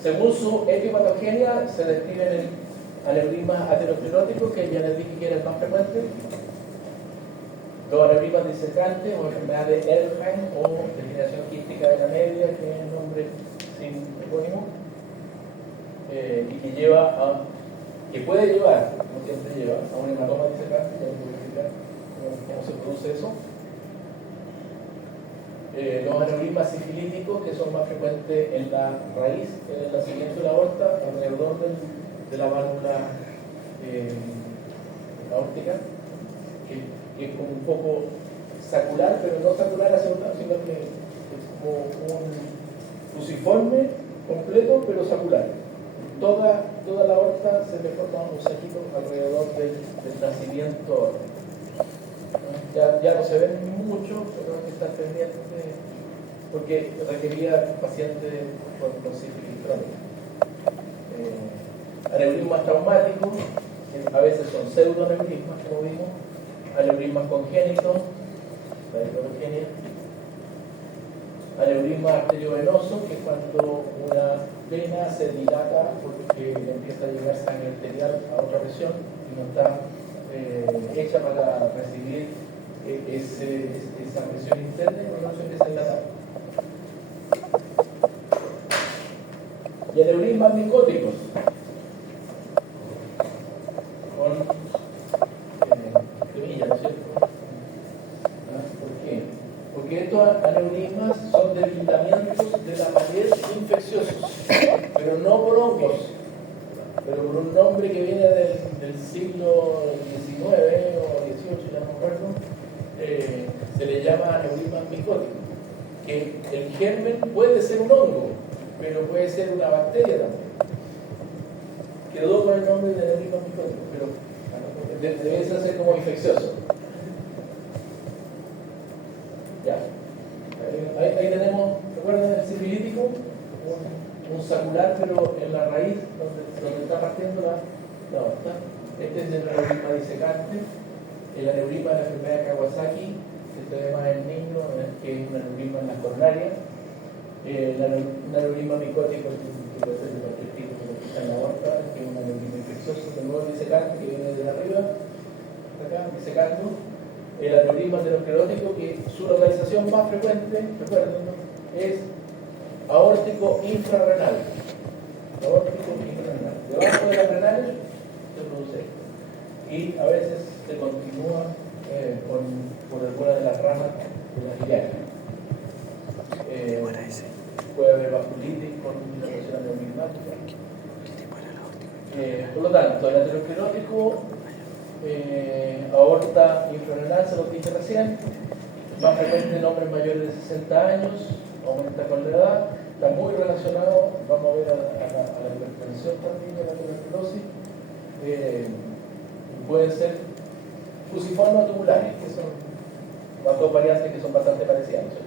Según su etiopatogenia, se describen en aneurismas ateroscleróticos, que ya les dije que era el más frecuente, los aneurismas disecantes o enfermedad de Ehlers o degeneración quística de la media, que es el nombre sin epónimo, y que puede llevar, no siempre lleva, a un hematoma disecante. Ya les voy a explicar cómo se produce eso. Los aneurismas sifilíticos, que son más frecuentes en la raíz, en el nacimiento de la aorta, alrededor de la válvula aórtica, que es como un poco sacular, pero no sacular hacia un lado, sino que es como un fusiforme completo, pero sacular. Toda la aorta se le forma un saquito alrededor del nacimiento. Ya no se ven mucho, pero hay que estar pendiente porque requería pacientes con sífilis crónica. Aneurismas traumáticos, a veces son pseudoaneurismas, como vimos, aneurismas congénitos, la heterogénea, aneurisma arteriovenoso, que es cuando una vena se dilata porque empieza a llegar sangre arterial a otra presión y no está hecha para recibir esa presión interna y por lo tanto empieza a dilatar. Y aneurismas micóticos, con semillas, ¿no es cierto? ¿Por qué? Porque estos aneurismas son debilitamientos de la pared infecciosos, pero no por hongos, pero por un nombre que viene del siglo XIX o XVIII, ya no me acuerdo, se le llama aneurismas micóticos, que el germen puede ser un hongo, pero puede ser una bacteria también. Quedó con el nombre de aneurismas micóticos, pero debe ser como infeccioso. Ya. Ahí tenemos, ¿recuerdan el sifilítico? Un sacular, pero en la raíz, donde está partiendo la aorta. Este es el aneurisma disecante, el aneurisma de la enfermedad de Kawasaki, que se ve más en niños, que es un aneurisma en las coronarias. Un aneurisma micótico, que puede ser de cualquier tipo, que está en la aorta, que es un aneurisma infeccioso, que luego disecante, que viene de arriba, acá, disecando. El aneurisma aterosclerótico, que su localización más frecuente, recuerden, es aórtico infrarrenal. Aórtico infrarrenal. Debajo de las renales se produce. Y a veces se continúa por alguna de las ramas la ilíaca. Puede haber vasculitis con dilatación aneurysmática. Por lo tanto, el aterosclerótico, aorta infrarenal, se lo dije recién, más frecuente en hombres mayores de 60 años, aumenta con la edad, está muy relacionado, vamos a ver, a la hipertensión también, a la aterosclerosis. Pueden ser fusiformes o tubulares, que son las dos variantes que son bastante parecidas, ¿cierto?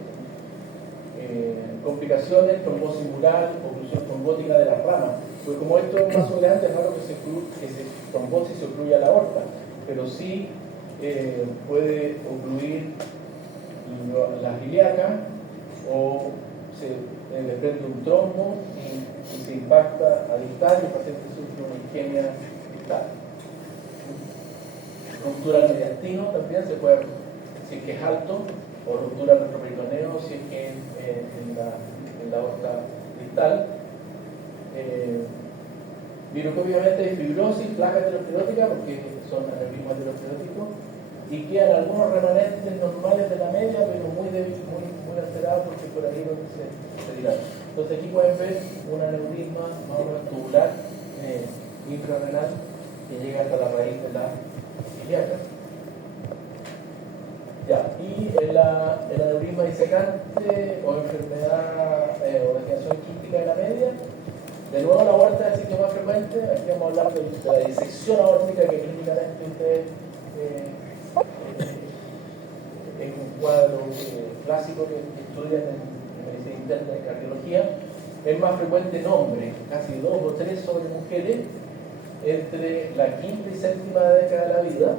Complicaciones, trombosis mural, oclusión trombótica de las ramas, pues como esto es un vaso grande, es raro que se trombosis se ocluya la aorta, pero sí puede ocluir las ilíacas o se desprende un trombo y se impacta a distal y el paciente sufre una isquemia distal. Ruptura del mediastino también se puede, si es que es alto, o ruptura del retroperitoneo si es que en la aorta distal. Obviamente hay fibrosis, placa aterosclerótica, porque son aneurismas ateroscleróticos, y quedan algunos remanentes normales de la media, pero muy débil, muy alterados, porque por ahí es donde se dilata. Entonces aquí pueden ver un aneurisma más o menos tubular, infrarrenal, que llega hasta la raíz de la ilíaca. Ya, y el aneurisma disecante o enfermedad o degeneración quística de la media, de nuevo la aorta es el sitio más frecuente. Aquí vamos a hablar de la disección aórtica, que clínicamente ustedes es un cuadro clásico que estudian en medicina interna y cardiología. Es más frecuente en hombres, casi 2 o 3 sobre mujeres, entre la quinta y séptima década de la vida.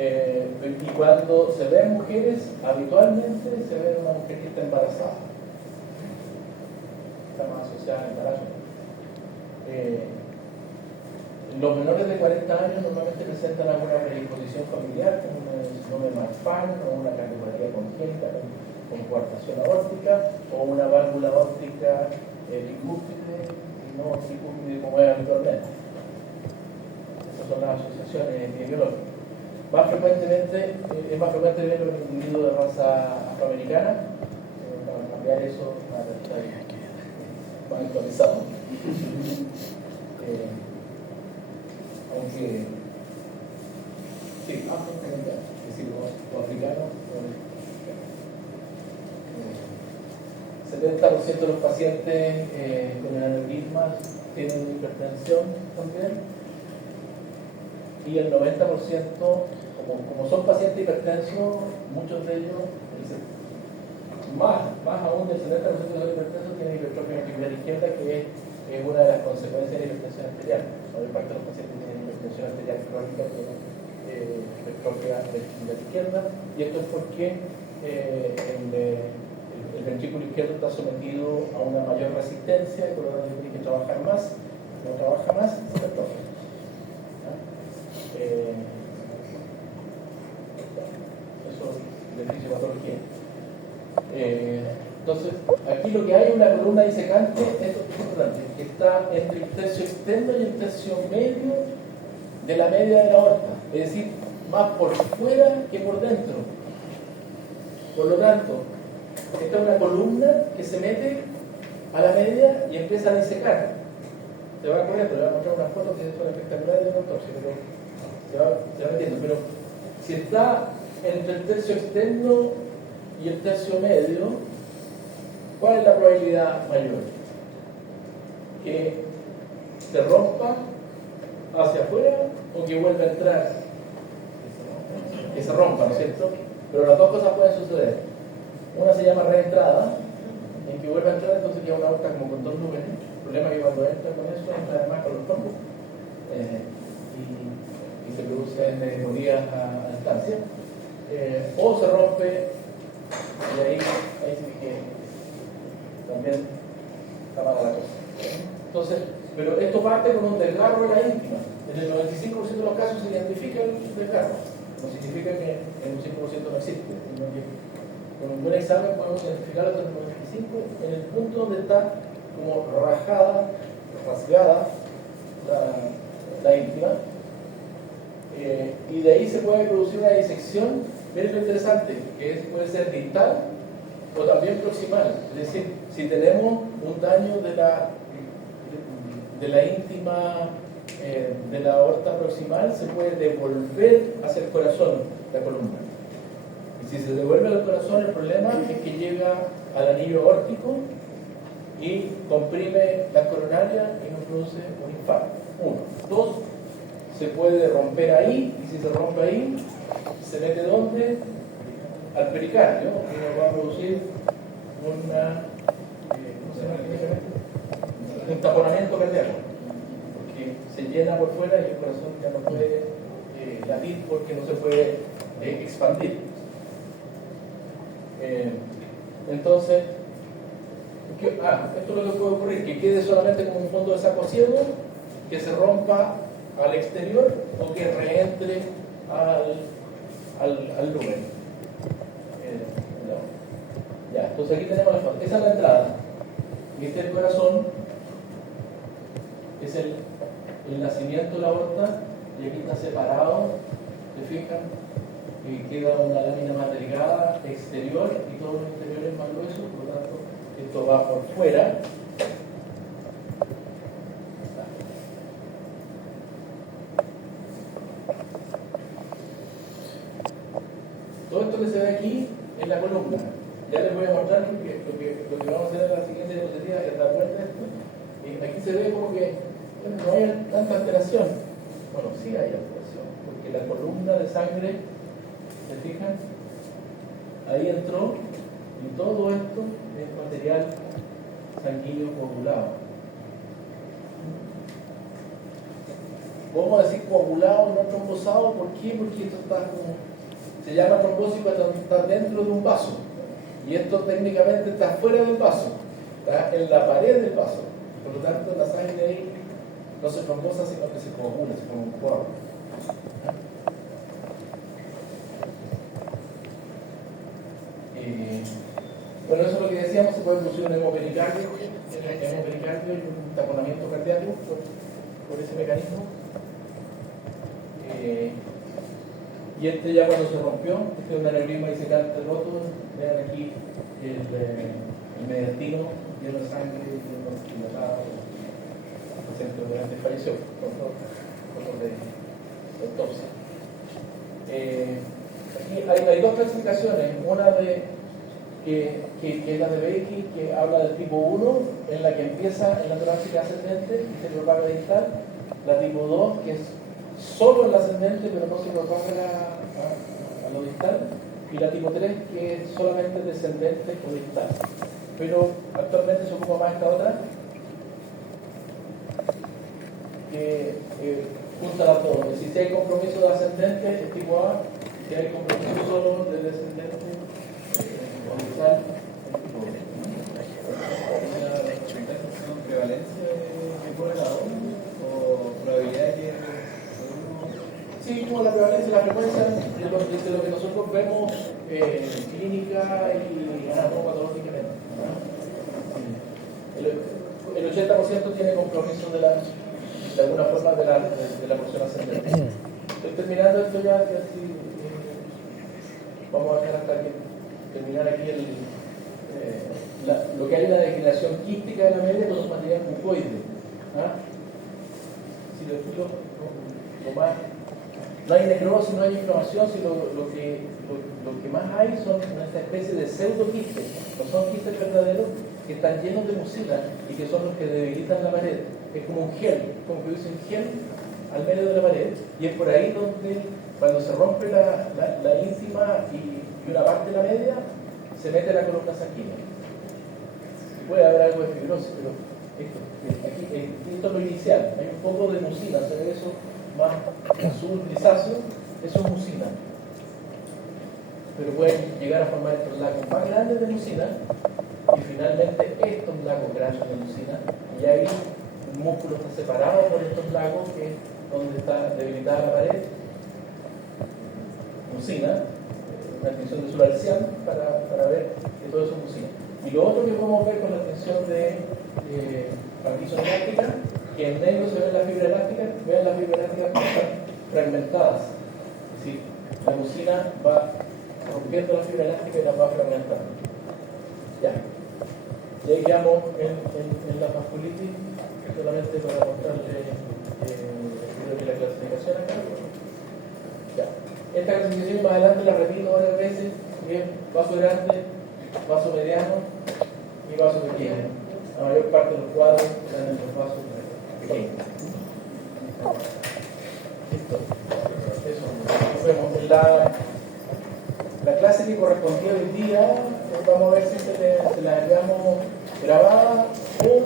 Y cuando se ven mujeres, habitualmente se ve una mujer que está embarazada. Está más asociada al embarazo. Los menores de 40 años normalmente presentan alguna predisposición familiar, como un síndrome de Marfan o una cardiopatía congénita con coartación aórtica o una válvula aórtica bicúspide y no tricúspide como es habitualmente. Esas son las asociaciones epidemiológicas. Más frecuentemente, es más frecuente verlo en individuos de raza afroamericana, para cambiar eso para estar más actualizado. Aunque, sí, afroamericano, es decir, los africanos. 70% de los pacientes con aneurismas tienen hipertensión también. Y el 90%, como son pacientes hipertensos, muchos de ellos, más aún del 70% de los hipertensos tienen hipertrofia ventricular izquierda, que es una de las consecuencias de la hipertensión arterial. La mayor parte de los pacientes tienen hipertensión arterial crónica, tienen hipertrofia ventricular izquierda, y esto es porque el ventrículo izquierdo está sometido a una mayor resistencia y por lo tanto tiene que trabajar más. No trabaja más, se hipertrofia. Eso es de fisiopatología. Entonces, aquí lo que hay es una columna disecante, esto es importante, que está entre el tercio externo y el tercio medio de la media de la aorta, es decir, más por fuera que por dentro. Por lo tanto, esta es una columna que se mete a la media y empieza a disecar. Se va corriendo, le voy a mostrar unas fotos que son espectaculares de doctor, pero se va metiendo. Pero si está entre el tercio externo y el tercio medio, ¿cuál es la probabilidad mayor? ¿Que se rompa hacia afuera o que vuelva a entrar? Que se rompa, ¿no es cierto? Pero las dos cosas pueden suceder. Una se llama reentrada, en que vuelve a entrar, entonces queda una aorta como con 2 números. El problema es que cuando entra con eso, entra además con los trombos y se producen neumonías a distancia. O se rompe, y ahí sí que también está mala la cosa. Entonces, pero esto parte con un desgarro de la íntima. En el 95% de los casos se identifica el desgarro. No significa que en un 5% no existe, sino que con un buen examen podemos identificarlo hasta el 95% en el punto donde está como rajada, rasgada la íntima. Y de ahí se puede producir una disección. Miren lo interesante, que puede ser distal o también proximal. Es decir, si tenemos un daño de la íntima de la aorta proximal, se puede devolver hacia el corazón la columna. Y si se devuelve al corazón, el problema es que llega al anillo aórtico y comprime la coronaria y nos produce un infarto. 1. 2. Se puede romper ahí, y si se rompe ahí, se mete ¿dónde? Al pericardio, y nos va a producir una, ¿cómo se llama clínicamente? Un taponamiento cardíaco, porque se llena por fuera y el corazón ya no puede latir porque no se puede expandir. Entonces, esto es lo que puede ocurrir, que quede solamente como un fondo de saco ciego, que se rompa al exterior o que reentre al lumen. Ya, entonces aquí tenemos la foto. Esa es la entrada. Y este es el corazón, es el nacimiento de la aorta, y aquí está separado, ¿se fijan? Y queda una lámina más delgada exterior y todo lo interior es más grueso, por lo tanto esto va por fuera. Todo esto que se ve aquí es la columna. Ya les voy a mostrar lo que vamos a hacer en la siguiente diapositiva es dar vuelta a esto. Y aquí se ve como que no hay tanta alteración. Bueno, sí hay alteración, porque la columna de sangre, ¿se fijan? Ahí entró y todo esto es material sanguíneo coagulado. Vamos a decir coagulado, no trombosado. ¿Por qué? Porque esto está como, se llama trombosis cuando está dentro de un vaso. Y esto técnicamente está fuera del vaso, está en la pared del vaso. Por lo tanto, la sangre ahí no se trombosa, sino que se coagula, se forma un coágulo. Bueno, eso es lo que decíamos, se puede producir un hemopericardio y un taponamiento cardíaco por ese mecanismo. Y este ya cuando se rompió, este es un aneurisma disecante roto. Vean aquí el mediastino lleno de sangre, lleno de dilatado. El paciente obviamente falleció con de autopsia. Aquí hay dos clasificaciones, una que es la de Becky, que habla del tipo 1, en la que empieza en la torácica ascendente y se propaga distal. La tipo 2, que es solo en la ascendente, pero no se propaga a lo distal. Y la tipo 3, que es solamente descendente o distal. Pero actualmente se ocupa más esta otra, que junta las dos. Es decir, si hay compromiso de ascendente, es tipo A; si hay compromiso solo de descendente o distal, es tipo B. ¿Prevalencia de correlado o probabilidad de que Sí, como la prevalencia, la frecuencia de lo que nosotros vemos clínica y anatopatológicamente. El 80% tiene compromiso de alguna forma de la porción ascendente. Estoy terminando esto ya, así, vamos a dejar hasta que terminar aquí lo que hay en la declinación quística de la media con un material mucoide. Si lo explico, lo más. No hay necrosis, no hay inflamación, sino lo que más hay son una especie de pseudoquistes, no son quistes verdaderos que están llenos de mucina y que son los que debilitan la pared. Es como un gel, como que dicen gel al medio de la pared, y es por ahí donde cuando se rompe la íntima y una parte de la media, se mete la columna sanguínea. Puede haber algo de fibrosis, pero esto es lo inicial. Hay un poco de mucina, se ve eso más azul grisáceo, eso es mucina. Pero pueden llegar a formar estos lagos más grandes de mucina y finalmente estos lagos grandes de mucina, y ahí el músculo está separado por estos lagos, que es donde está debilitada la pared. Mucina, una extensión de subalcián para ver que todo eso es mucina. Y lo otro que podemos ver con la extensión de Parkinson elástica, que en negro se ve la fibra elástica. Vean la fibra elástica fragmentadas. Es decir, la mucina va rompiendo la fibra elástica y la va fragmentando. Ya. Y ahí quedamos en la vasculitis, solamente para mostrarle creo que la clasificación acá. Ya. Esta clasificación más adelante la repito varias veces. Bien, vaso grande, vaso mediano y vaso pequeño. La mayor parte de los cuadros están en los vasos pequeños. Listo. Eso. Nos vemos. La clase que correspondía hoy día, vamos a ver si se la enviamos grabada o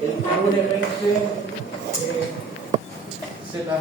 el lunes 20 se las